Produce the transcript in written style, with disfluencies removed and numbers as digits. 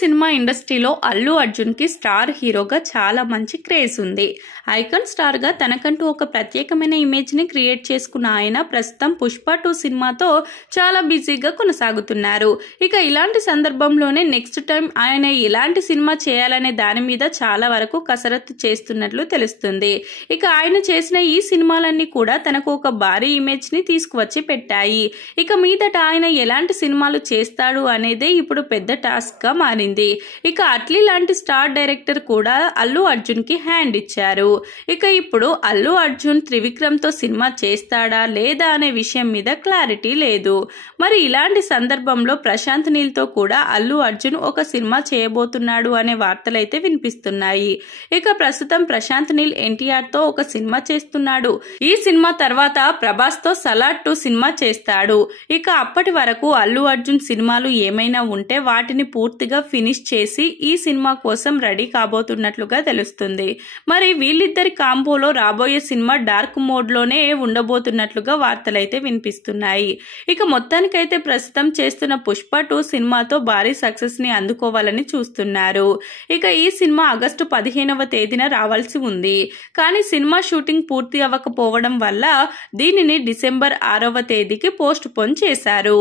Cinema ఇండస్ట్రీలో అల్లు అర్జున్ కి star హీరోగా చాలా మంచి క్రేజ్ ఉంది. ఐకాన్ స్టార్ గా తనకంటూ ఒక ప్రత్యేకమైన ఇమేజ్ ని క్రియేట్ చేసుకున్న ఆయన ప్రస్తుతం పుష్ప 2 సినిమాతో చాలా బిజీగా కొనసాగుతున్నారు. ఇక ఇలాంటి సందర్భంలోనే నెక్స్ట్ టైం ఆయన ఎలాంటి సినిమా చేయాలనే దాని మీద చాలా వరకు కసరత్తు చేస్తున్నట్లు తెలుస్తుంది. ఇక ఆయన చేసిన ఈ సినిమాలన్నీ కూడా తనకు ఒక భారీ ఇమేజ్ ని తీసుకువచ్చి పెట్టాయి. ఇక మీదట ఆయన ఎలాంటి సినిమాలు చేస్తాడు అనేదే ఇప్పుడు పెద్ద టాస్క్ గా మారింది. ఇక అట్లీ లాంటి స్టార్ డైరెక్టర్ కూడా అల్లు అర్జున్ కి హ్యాండ్ ఇచ్చారు. ఇక ఇప్పుడు అల్లు అర్జున్ త్రివిక్రమ్ తో సినిమా చేస్తాడా లేదా అనే విషయం మీద క్లారిటీ లేదు. మరి ఇలాంటి సందర్భంలో ప్రశాంత్ నీల్ తో కూడా అల్లు అర్జున్ ఒక సినిమా చేయబోతున్నాడు అనే వార్తలైతే వినిపిస్తున్నాయి. ఇక ప్రస్తుతం ప్రశాంత్ నీల్ ఎన్టీఆర్ తో ఒక సినిమా చేస్తున్నాడు. ఈ సినిమా తర్వాత ప్రభాస్ తో సలార్ 2 సినిమా చేస్తాడు. ఇక అప్పటి వరకు అల్లు అర్జున్ సినిమాలు ఏమైనా ఉంటే వాటిని పూర్తిగా ఫినిష్ చేసి ఈ సినిమా కోసం రెడీ కాబోతున్నట్లుగా తెలుస్తుంది. మరి వీళ్ళిద్దరి కాంబోలో రాబోయే సినిమా డార్క్ మోడ్ లోనే ఉండబోతున్నట్లుగా వార్తలైతే వినిపిస్తున్నాయి. ఇక మొత్తానికైతే ప్రస్తుతం చేస్తున్న పుష్ప 2 సినిమాతో భారీ సక్సెస్ ని అందుకోవాలని చూస్తున్నారు. ఇక ఈ సినిమా ఆగస్టు 15వ తేదీన రావాల్సి ఉంది. కానీ సినిమా షూటింగ్ పూర్తి అవ్వకపోవడం వల్ల దీనిని డిసెంబర్ 6వ తేదీకి పోస్ట్ పోన్ చేశారు.